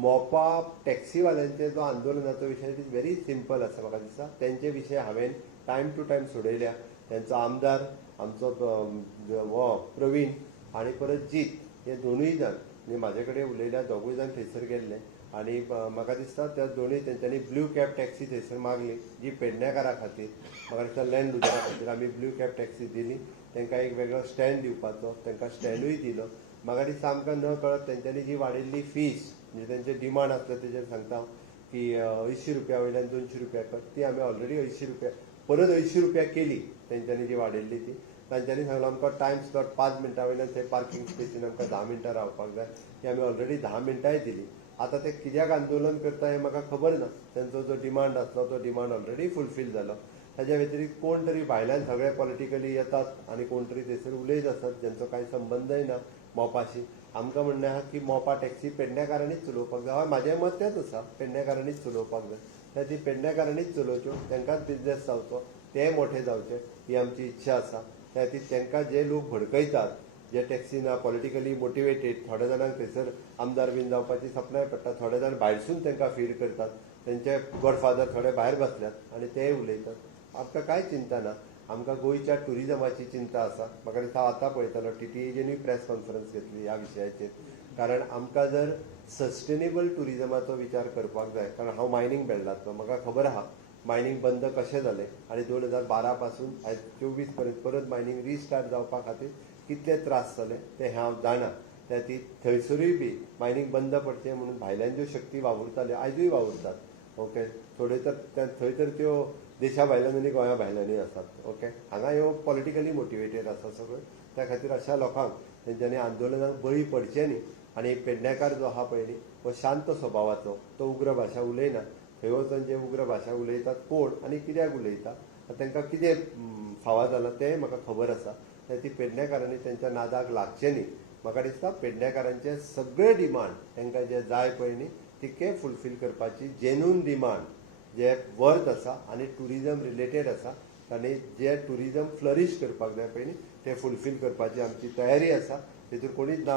मोपा टॅक्सीवाल्यांचे जो आंदोलनाचो विशय इट इज व्हेरी सिंपल आसा. म्हाका दिसता तेंचे विशय हांवें टायम टू टायम सोडयल्या. तेंचो आमदार आमचो हो प्रवीण आनी परत जीत हे दोनूय जाण म्हणजे म्हाजे कडेन उलयल्या. दोगूय जाण थंयसर गेल्ले आनी म्हाका दिसता त्या दोनूय तेंच्यांनी ब्लू कॅब टॅक्सी थंयसर मागली जी पेडणेकारा खातीर. म्हाका दिसता लँड लुजरा खातीर आमी ब्लू कॅब टॅक्सी दिली. तांकां एक वेगळो स्टँड दिवपाचो, तांकां स्टँडूय दिलो. म्हाका दिसता आमकां न कळत तेंच्यांनी जी वाडिल्ली फीस म्हणजे तेंचे डिमांड आसले तेजेर सांगता की 80 रुपया वयल्यान 200 रुपया कर, ती आमी ऑलरेडी 80 रुपया परत 80 रुपया केली. तेंच्यांनी जी वाडयल्ली ती तांच्यांनी सांगलो आमकां टायम स्लॉट 5 मिनटां वयल्यान थंय पार्किंग स्पेसीन आमकां 10 मिनटां रावपाक जाय, ती आमी ऑलरेडी 10 मिनटांय दिली. आतां ते कित्याक आंदोलन करता हें म्हाका खबर ना. तेंचो जो डिमांड आसलो तो डिमांड ऑलरेडी फुलफील जालो. ताज्या व्यतिरिक्त कोण तरी भायल्यान सगळे पॉलिटिकली येतात आनी कोण तरी थंयसर उलयत आसत जांचो कांय संबंदय ना मोपाशी. आमकां म्हणणें आहा की मोपा टॅक्सी पेडणेकारांनीच चलोवपाक जाय. हय, म्हाजें मत तेंच आसा, पेडणेकारांनीच चलोवपाक जाय. त्या ती पेडणेकारांनीच चलोवच्यो, तांकांच बिजनेस जावचो, ते मोठे जावचे ही आमची इच्छा आसा. त्या ती तांकां जे लोक भडकयतात, जे टॅक्सीन पॉलिटिकली मोटिवेटेड, थोड्या जाणांक थंयसर आमदार बीन जावपाची सपनाय पडटा, थोडे जाण भायरसून तांकां फीड करतात. तेंचे गॉडफादर थोडे भायर बसल्यात आनी तेय उलयतात. आमकां कांय चिंता ना. आमकां गोंयच्या टुरिजमाची चिंता आसा. म्हाका दिसता आतां पळयतालो TTAGनूय प्रेस कॉन्फरन्स घेतली ह्या विशयाचेर. कारण आमकां जर सस्टेनेबल टुरिजमाचो विचार करपाक जाय, कारण हांव मायनींग बेल्टांतलो, म्हाका खबर आहा मायनींग बंद कशें जालें आनी 2012 पासून आयज 24 पर्यंत परत मायनींग रिस्टार्ट जावपा खातीर कितले त्रास जाले ते हांव जाणा. त्या ती थंयसरूय बी मायनींग बंद पडचें म्हणून भायल्यान ज्यो शक्ती वावुरताल्यो आयजूय वावुरतात. ओके, थोडे तर थंय तर त्यो देशा भायल्यान आनी गोंया भायल्यानूय आसात. ओके, हांगा ह्यो पॉलिटिकली मोटिवेटेड आसा सगळ्यो. त्या खातीर अशा लोकांक तेंच्यांनी आंदोलनाक बळी पडचें न्ही. आनी पेडणेकार जो आहा पळय न्ही तो शांत स्वभावाचो, तो उग्र भाशा उलयना. थंय वचून जे उग्र भाशा उलयतात कोण आनी कित्याक उलयता, तांकां कितें फावा जालां तें म्हाका खबर आसा. ती पेडणेकारांनी तेंच्या नादाक लागचें न्ही. म्हाका दिसता पेडणेकारांचे सगळे डिमांड तांकां जे जाय पळय न्ही तितके फुलफील करपाची जेन्यून डिमांड जे वर्थ आसा आनी टुरिजम रिलेटेड आसा आनी जे टुरिजम फ्लरीश करपाक जाय पळय न्ही ते फुलफील करपाची आमची तयारी आसा. तेतूर कोणीच